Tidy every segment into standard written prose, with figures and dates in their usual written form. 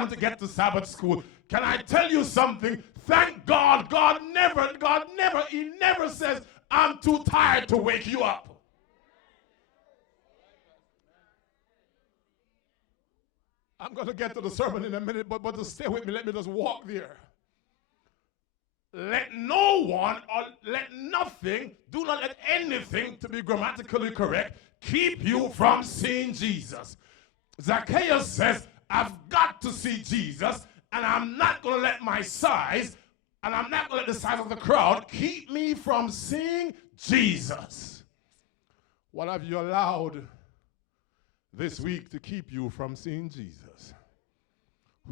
wanted to get to Sabbath school. Can I tell you something? Thank God, he never says, I'm too tired to wake you up. I'm going to get to the sermon in a minute, but to stay with me, let me just walk there. Let no one or let nothing, do not let anything, to be grammatically correct, keep you from seeing Jesus. Zacchaeus says, I've got to see Jesus, and I'm not going to let my size, and I'm not going to let the size of the crowd keep me from seeing Jesus. What have you allowed this week to keep you from seeing Jesus?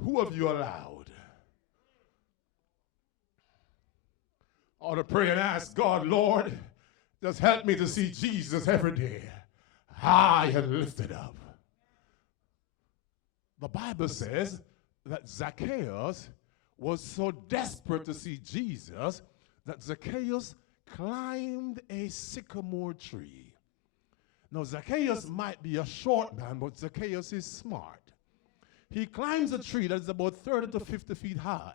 Who have you allowed? I ought to pray and ask God, Lord, just help me to see Jesus every day, high and lifted up. The Bible says that Zacchaeus was so desperate to see Jesus that Zacchaeus climbed a sycamore tree. Now, Zacchaeus might be a short man, but Zacchaeus is smart. He climbs a tree that is about 30 to 50 feet high.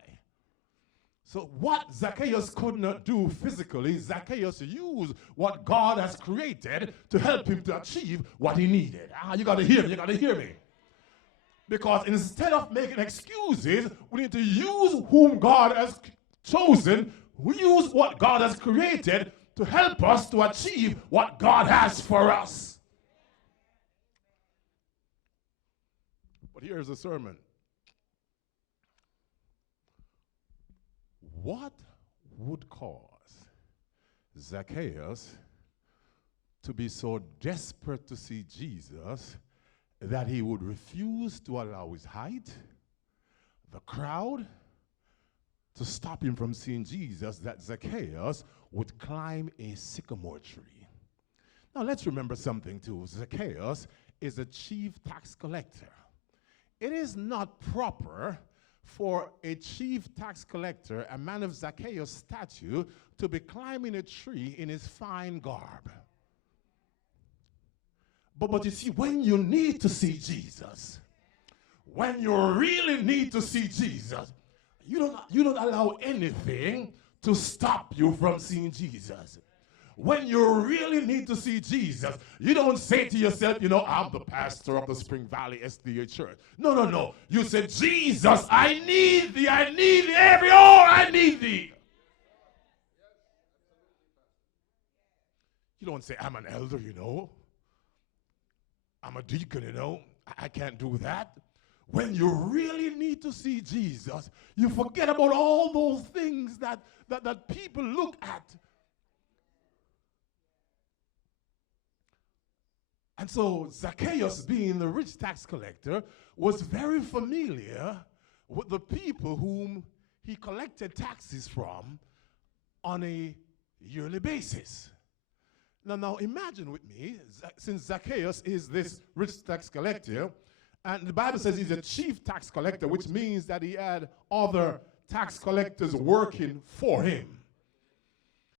So what Zacchaeus could not do physically, Zacchaeus used what God has created to help him to achieve what he needed. You got to hear me, you got to hear me. Because instead of making excuses, we need to use whom God has chosen. We use what God has created to help us to achieve what God has for us. But here's the sermon. What would cause Zacchaeus to be so desperate to see Jesus that he would refuse to allow his height, the crowd, to stop him from seeing Jesus, that Zacchaeus would climb a sycamore tree? Now let's remember something too. Zacchaeus is a chief tax collector. It is not proper for a chief tax collector, a man of Zacchaeus' stature, to be climbing a tree in his fine garb. But you see, when you need to see Jesus, when you really need to see Jesus, you don't allow anything to stop you from seeing Jesus. When you really need to see Jesus, you don't say to yourself, I'm the pastor of the Spring Valley SDA Church. No. You say, Jesus, I need thee. I need thee every hour. I need thee. You don't say, I'm an elder, I'm a deacon, I can't do that. When you really need to see Jesus, you forget about all those things that people look at. And so Zacchaeus, being the rich tax collector, was very familiar with the people whom he collected taxes from on a yearly basis. Now imagine with me, since Zacchaeus is this rich tax collector, and the Bible says he's a chief tax collector, which means that he had other tax collectors working for him.